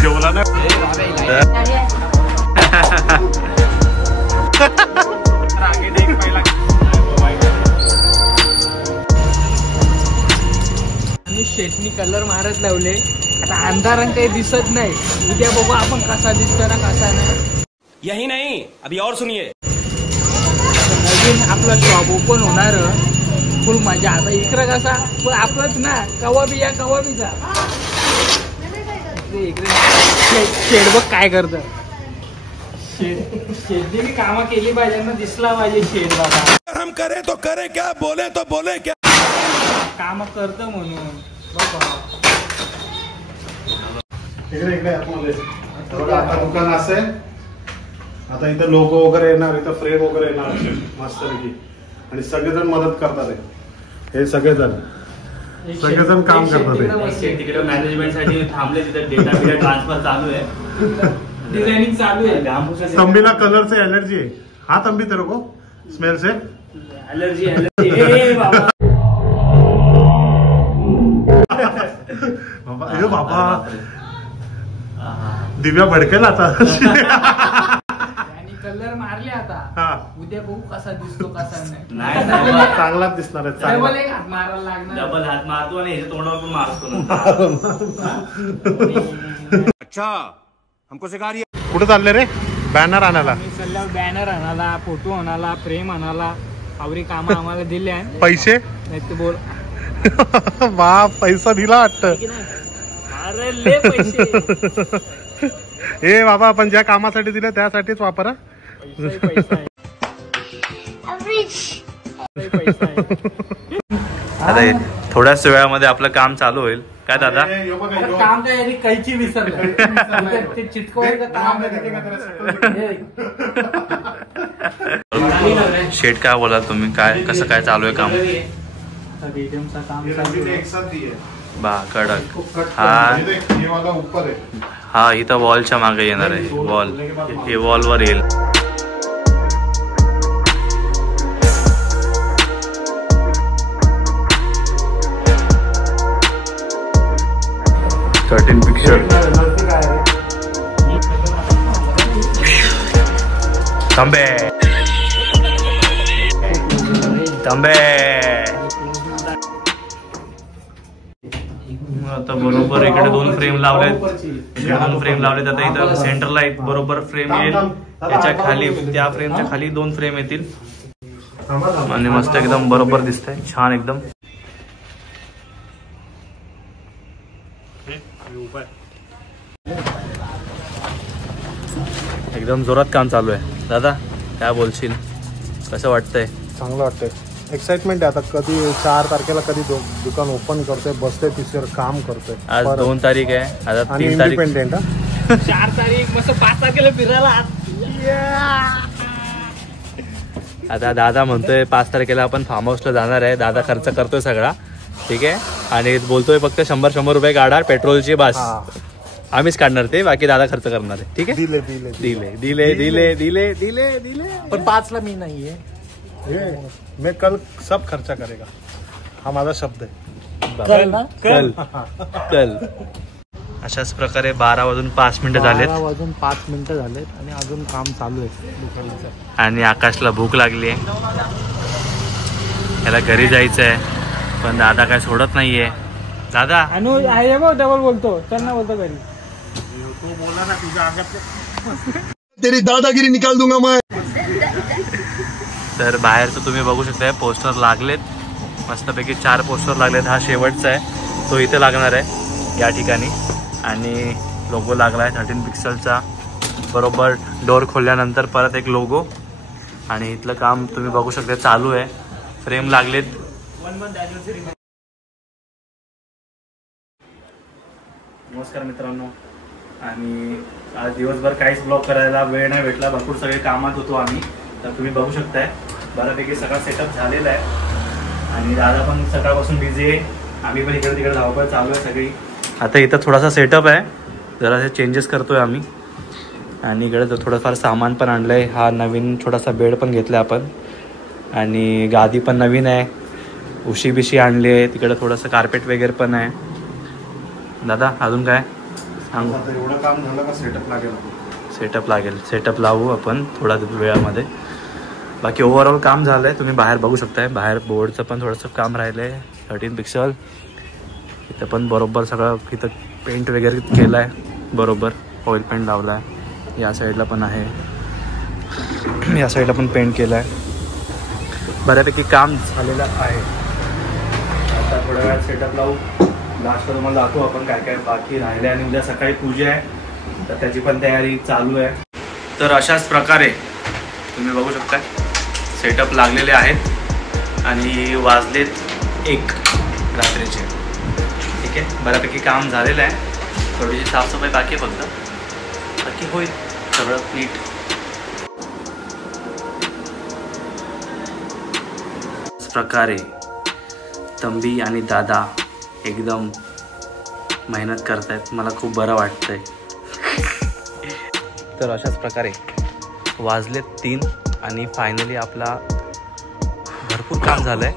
जेवला ना शेटनी कलर मारत लावले, आता अंधारात काही दिसत नाही. उद्या बघू आपण कसा दिसतो ना कसा नाही. यही नहीं अभी और सुनिए. नवीन आपला शॉप ओपन होणार, फुल मजा. आता इकडं कसा पण आपलंच ना, कवा बी या कवा बी जा. इकडे शेड बघ काय करत. शेडने कामं केली पाहिजे ना, दिसला पाहिजे शेड. बाबा हम करे तो करे क्या, बोले तो बोले क्या. काम करतो म्हणून इकडे इकडे आता दुकान असेल. आता इथं लोगो वगैरे येणार, इथं फ्रेम वगैरे येणार मस्तपैकी. आणि सगळेजण मदत करतात. हे सगळेजण काम करतात. तिकडे मॅनेजमेंट साठी थांबले, तिथे डेटा ट्रान्सफर चालू आहे, डिझायनिंग चालू आहे. तंबीला कलर से एलर्जी है. हाँ तंबी तेरे को स्मेल से एलर्जी. बाबा दिव्या भडकेल आता. कलर मारले आता. उद्या बघू कसा दिसतो कसा नाही. चांगलाच दिसणार आहे. डबल एक हात मारायला लागणार. डबल हात मारतो आणि ह्याच्या तोंडावर पण मारतो. अच्छा हमको सिखा रही है. कुठे चालले रे? बॅनर आणायला. बॅनर आणायला, फोटो आणायला, फ्रेम आणायला. आवरी काम आम्हाला दिले आहे. पैसे नाही ते बोल. वा पैसा दिला वाटत. अरे ले पैसे. हे बाबा आपण ज्या कामासाठी दिलं त्यासाठीच वापरा. आता थोड्याच वेळामध्ये आपलं काम चालू होईल. काय दादा काम काय कैची विसरलं ते चिटकवायचं काम. शेट काय बोला तुम्ही, काय कसं काय चालू आहे काम? बा कडक. हा इथं वॉलच्या मागे येणार आहे. वॉल हे वॉलवर येईल. सर्टिन पिक्चर थांबे थांबे. आता बरोबर इकडे 2 फ्रेम लावलेत. आता इथं सेंटरला एक बरोबर फ्रेम येईल. त्याच्या खाली त्या फ्रेमच्या खाली 2 फ्रेम येतील आणि मस्त एकदम बरोबर दिसतंय. छान एकदम. एकदम जोरात काम चालू आहे. दादा काय बोलशील, कसं वाटतंय? चांगलं वाटतंय. एक्साइटमेंट आहे. आता कधी 4 तारखेला कधी दुकान ओपन करतोय, बसते तिसर काम करतोय. आज 2 तारीख आहे. आता 3 तारीख. 4 तारीख मस्त 5 तारखेला फिरायला. आता दादा म्हणतोय 5 तारखेला आपण फार्म हाऊसला जाणार आहे. दादा खर्च करतोय सगळा, ठीक आहे. आणि बोलतोय फक्त 100 रुपये काढा पेट्रोलची, बस आम्हीच काढणार ते, बाकी दादा खर्च करणार आहे. ठीक आहे. दिले पण 5 ला मी नाहीये. मैं कल सब खर्चा करेगा, हा माझा शब्द आहे. कल. अशाच प्रकारे 12 वाजून 5 मिनिटं झालेत. 12 वाजून 5 मिनिटं झालेत आणि अजून काम चालू आहे दुकानाचं. आणि आकाशला भूक लागली आहे. याला घरी जायचं आहे, पण दादा काय सोडत नाहीये. दादा डबल बोलतो, चल ना बोलतो घरी. तू बोला ना तुझ्या अंगात तेरी दादागिरी निकाल दूंगा मैं. तर बाहेरचं तुम्ही बघू शकताय पोस्टर लागलेत मस्तपैकी. 4 पोस्टर लागलेत. हा शेवटचा आहे, तो इथे लागणार आहे या ठिकाणी. आणि लोगो लागला आहे 13 पिक्सलचा. बरोबर डोर खोलल्यानंतर परत एक लोगो. आणि इथलं काम तुम्ही बघू शकता चालू आहे. फ्रेम लागलेत. नमस्कार मित्रांनो. आणि आज दिवसभर काहीच ब्लॉग करायला वेळ नाही भेटला. भरपूर सगळे कामात होतो आम्ही. तर तुम्ही बघू शकताय बऱ्यापैकी सगळा सेटअप झालेला आहे. आणि दादा पण सकाळपासून बिझी आहे. आम्ही पण इकडे तिकडे धावपळ चालू आहे सगळी. आता इथं थोडासा सेटअप आहे, जरासे चेंजेस करतोय आम्ही. आणि इकडे थोडंफार सामान पण आणलं आहे. हा नवीन छोटासा बेड पण घेतला आपण. आणि गादी पण नवीन आहे. उशी बिशी आणली आहे. तिकडे थोडंसं कार्पेट वगैरे पण आहे. दादा अजून काय? आता एवढं काम झालं का सेटअप लागेल. सेटअप लावू आपण थोडा वेळामध्ये. बाकी ओव्हरऑल काम झालं आहे. तुम्ही बाहेर बघू शकताय. बाहेर बोर्डचं पण थोडंसं काम राहिलं आहे. 13 पिक्सल. इथं पण बरोबर सगळं इथं पेंट वगैरे केलं आहे बरोबर. ऑइल पेंट लावला आहे. या साईडला पण आहे. या साईडला पण पेंट केलं आहे. बऱ्यापैकी काम झालेलं आहे. आता थोड्या वेळात सेटअप लावू. लास्टला तुम्हाला दाखवू आपण काय काय बाकी राहिले. आणि उद्या सकाळी पूजा आहे तर त्याची पण तयारी चालू आहे. तर अशाच प्रकारे तुम्ही बघू शकता सेटअप लागलेले आहेत आणि वाजलेत 1 रात्रीचे. ठीक आहे, बऱ्यापैकी काम झालेलं आहे. थोडीशी साफसफाई बाकी आहे फक्त. बाकी होईल सगळं नीट. प्रकारे तंबी आणि दादा एकदम मेहनत करतायत. मला खूप बरं वाटतंय. तर अशाच प्रकारे वाजलेत 3 आणि फायनली आपला भरपूर काम झालंय.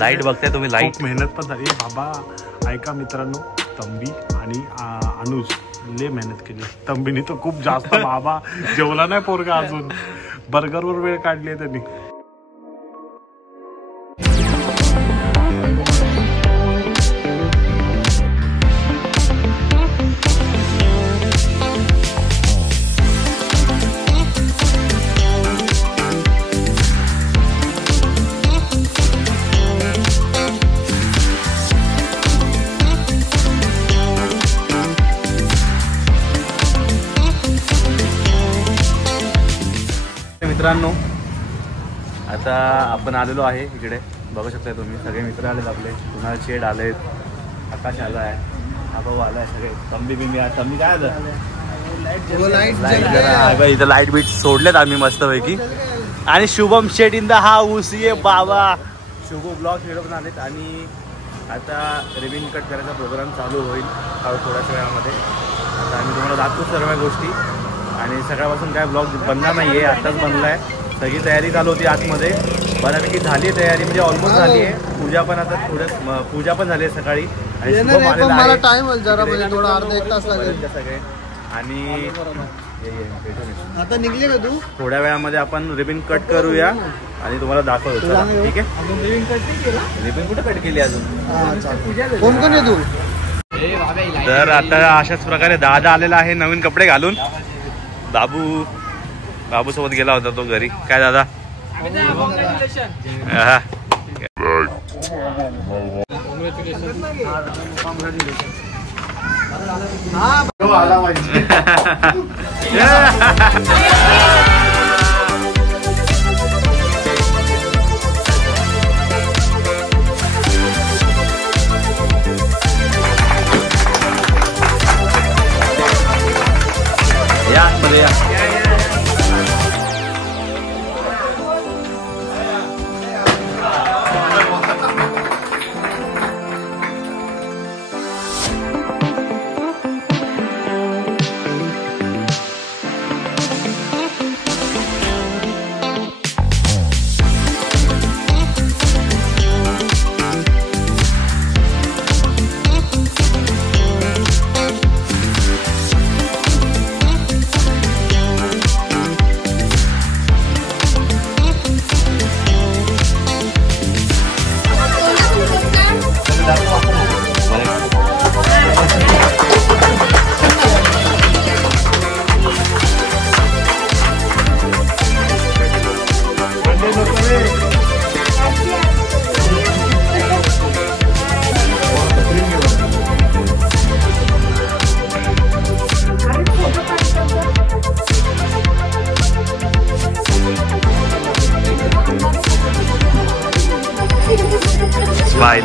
लाईट बघताय तुम्ही. लाईट मेहनत पण झाली बाबा. ऐका मित्रांनो, तंबी आणि अनुज लय मेहनत केली. तंबीने तर खूप जास्त बाबा जेवला नाही पोरगा अजून. बर्गरवर वेळ काढली आहे त्यांनी. मित्रांनो, आता आपण आलेलो आहे इकडे. बघू शकता तुम्ही सगळे मित्र आलेत आपले. कुणाल शेड आलेत, आकाश आला आहे, हा भाऊ आला आहे. सगळे तंबी बिंबी. तंबी काय आलं इथं लाईट बीट सोडलेत आम्ही मस्तपैकी. आणि Shubham shed in the house. ये बाबा शुभम ब्लॉग व्हिडिओ पण आलेत. आणि आता रिबिन कट करायचा प्रोग्राम चालू होईल थोड्याच वेळामध्ये. आता आम्ही तुम्हाला दाखवू सर्व गोष्टी. आणि सकाळपासून काय ब्लॉग बनला नाही आहे, आत्ताच बनला आहे. सगळी तयारी चालू होती आतमध्ये. बऱ्यापैकी झाली आहे तयारी, म्हणजे ऑलमोस्ट झाली आहे. पूजा पण आता पूजा पण झाली आहे सकाळी. आणि सगळे. आणि आता निघले का तू? थोड्या वेळामध्ये आपण रिबिन कट करूया आणि तुम्हाला दाखवतो. ठीक आहे. रिबिन कुठे कट केली अजून? कोण कोण आहे तू? तर आता अशाच प्रकारे दादा आलेला आहे नवीन कपडे घालून. बाबू सोबत गेला होता तो घरी. काय दादा? या मध्ये या. स्माइल.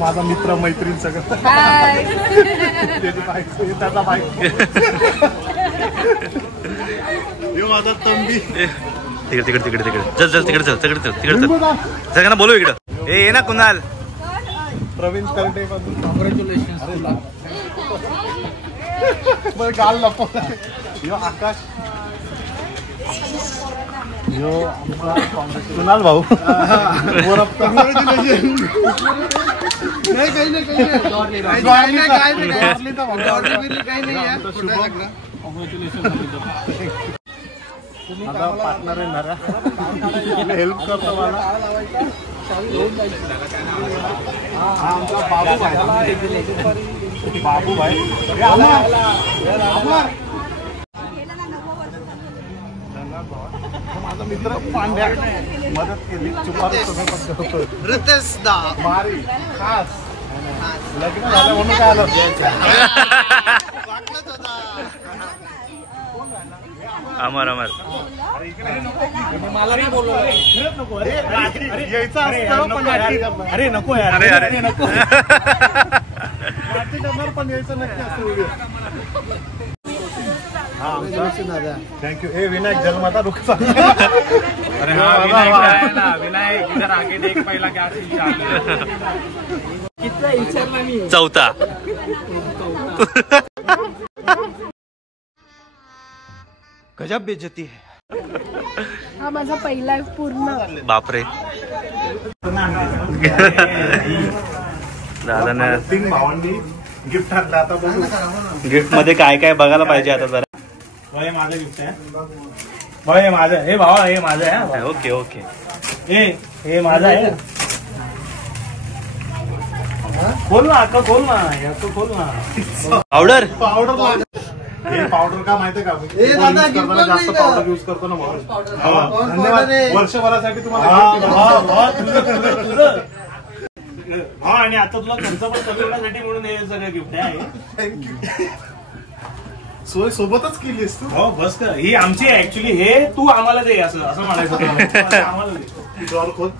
माझा मित्र मैत्रीण सगळं. त्याचा बाईक. माझा तंबी. तिकडे चल तिकडे सगळ्यांना बोलू इकडं. ये ना कुणाल. प्रवीण करडे. कॉंग्रॅच्युलेशन. गाल लपवला. आकाश. कुणाल भाऊ पार्टनर येणार हेल्प करतो मला बाबू भाई माझा मित्र पांड्या मदत केली मारी खास लग्न झालं म्हणून काय आलं अमर अमर मला नाही बोललो यायचं असतं अरे नको यार अरे अरे नको पण यायचं नक्की असतं थँक्यू हे विनायक जन्माता रुख अरे हा विनायक आहे ना विनायक इधर आगे देख पहिला गॅस किती विचारला मी चौथा गजब बेइज्जती है हा माझा पहिला पूर्ण बापरे दादाने तीन भावांनी गिफ्ट आणलं आता बघू गिफ्ट मध्ये काय काय बघायला पाहिजे आता जरा हे माझं गिफ्ट आहे भाऊ हे माझं हे भावा हे माझं आहे ओके ओके हे माझं आहे खोल ना अक्का खोल ना अक्का खोल ना पावडर पावडर हे पावडर का माहितीये का जास्त पावडर युज करतो ना म्हणून धन्यवाद वर्षभरासाठी तुम्हाला हा आणि आता तुला खर्च पण कमी होण्यासाठी म्हणून हे सगळं गिफ्ट आहे. सोय सोबतच केलीस तू. हो बस का ही आमची आहे ऍक्च्युली हे तू आम्हाला दे असं असं म्हणायचं आम्हाला दे. ड्रॉल खोल.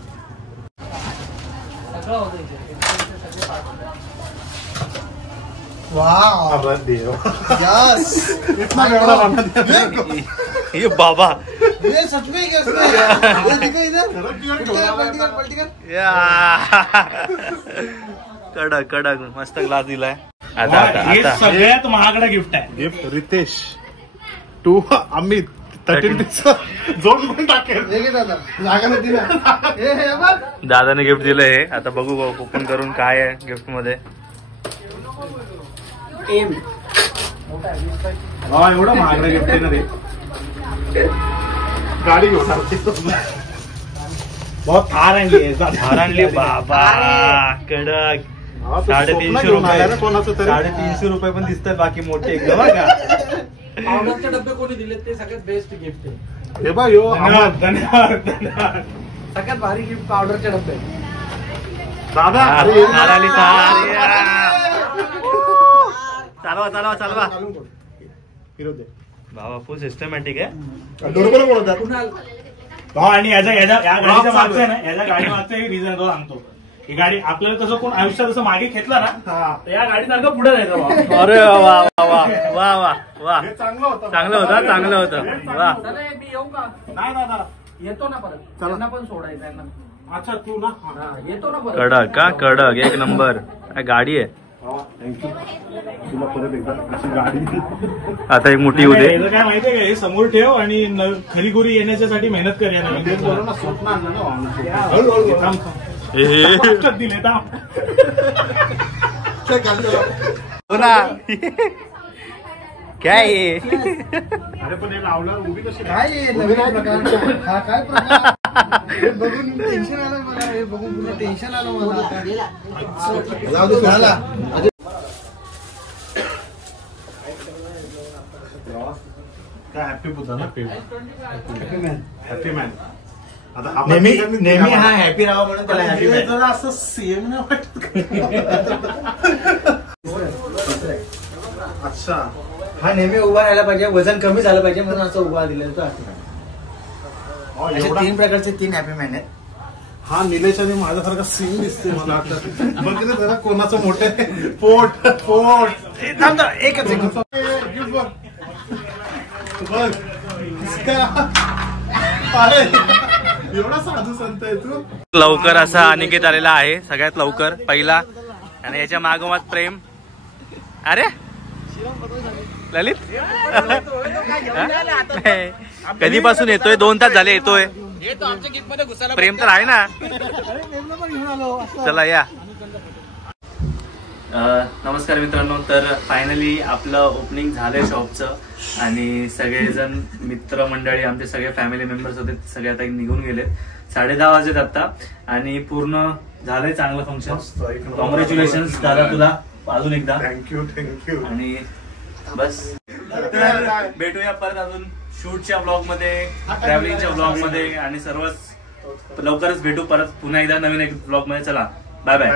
वाह देव यस इतना एवढा बनना दिया. ये बाबा ये सच में क्या ये दिखा इधर पॉलिटिकल या कडक कडक मस्त ग्लास दिलाय. आता आता हे आता सगळ्यात महागडं गिफ्ट आहे. गिफ्ट रितेश टू अमित 13 जोड पण टाकेल. दादा जागा नाही दिला हे बघ दादाने गिफ्ट दिलंय हे. आता बघू ओपन करून काय आहे गिफ्ट मध्ये. एवढं महागडं गिफ्ट आहे ना रे. गाडी घेऊन बहुत थार आणली हार आणली बाबा कडक. 350 रुपये पण दिसतात बाकी मोठे एकदम का. पावडरचे डब्बे कोणी दिले ते सगळ्यात बेस्ट गिफ्ट आहे. हे बा यो धन्यवाद धन्यवाद धन्यवाद. सगळ्यात भारी गिफ्ट पावडरचे डब्बे. दादा हार आली थार. चालवा चालवा चालवा बाबा फुल सिस्टमॅटिक आहे. हो आणि या गाडीच्या मागचं आहे ना याच्या गाडी मागचं एक रिझन तो सांगतो. ही गाडी आपल्याला तसं कोण आयुष्यात असं मागे घेतला ना तर या गाडीसारखं पुढे जायचं बाबा. अरे वा वा वा वा वा वा हे चांगलं होतं. चांगलं होतं चांगलं होतं वा. चला मी येऊ का? नाही दादा येतो ना परत. त्यांना पण सोडायचं आहे ना. अच्छा तू ना येतो ना परत. कडक का कडक एक नंबर गाडी आहे. थँक्यू तुला परत एकदा अशी गाडी. आता एक मोठी होऊ दे. याचं काय माहितीये का हे समोर ठेव आणि खरी गुरी येण्यासाठी मेहनत कर या नवीन. तेच बोललो ना स्वप्न आणलं ना थांब, थांब. हे पाचटात दिले थांब. हो ना काय हे? अरे पण हे लावल्यावर उभी कशी काय हे नवीन प्रकार हा काय प्रकार हे बघून टेन्शन आलं मला. हे बघून पुन्हा टेन्शन आलं मला. जाऊ दे झाला. काय हॅपी बुद्धा ना हॅपी मॅन. आता आपण नेहमी हा हॅपी राहा म्हणून त्याला हॅपी हे जरा असं सेम नाही वाटत. अच्छा हा नेहमी उभा राहायला पाहिजे. वजन कमी झालं पाहिजे म्हणून असं उभा दिलेला तो हॅपी मॅन. असे एवढा- 3 प्रकारचे 3 हॅपी मॅन आहेत. हा निलेश आणि माझ्यासारखा सीन दिसते मला आता. बघ ना जरा कोणाचं मोठे पोट पोट. थांब एकच एक बघ बघ इसका. अरे एवढा साधू संत आहे तू. लवकर असा अनिकेत आलेला आहे सगळ्यात लवकर पहिला. आणि याच्या मागोमाग प्रेम. अरे ललित कधीपासून येतोय? 2 तास झाले येतोय. प्रेम तर आहे ना. चला या. नमस्कार मित्रांनो. तर फायनली आपलं ओपनिंग झालंय शॉपचं आणि सगळेजण मित्रमंडळी आमचे सगळे फॅमिली मेंबर्स होते सगळे आता निघून गेले. 10:30 वाजत आता आणि पूर्ण झालंय चांगलं फंक्शन. कॉंग्रॅच्युलेशन्स दादा तुला अजून एकदा. थँक्यू. आणि बस तर भेटूया परत अजून शूटच्या ब्लॉग मध्ये, ट्रॅव्हलिंगच्या ब्लॉग मध्ये आणि सर्वच लवकरच भेटू परत पुन्हा एकदा नवीन एक ब्लॉग मध्ये. चला बाय बाय.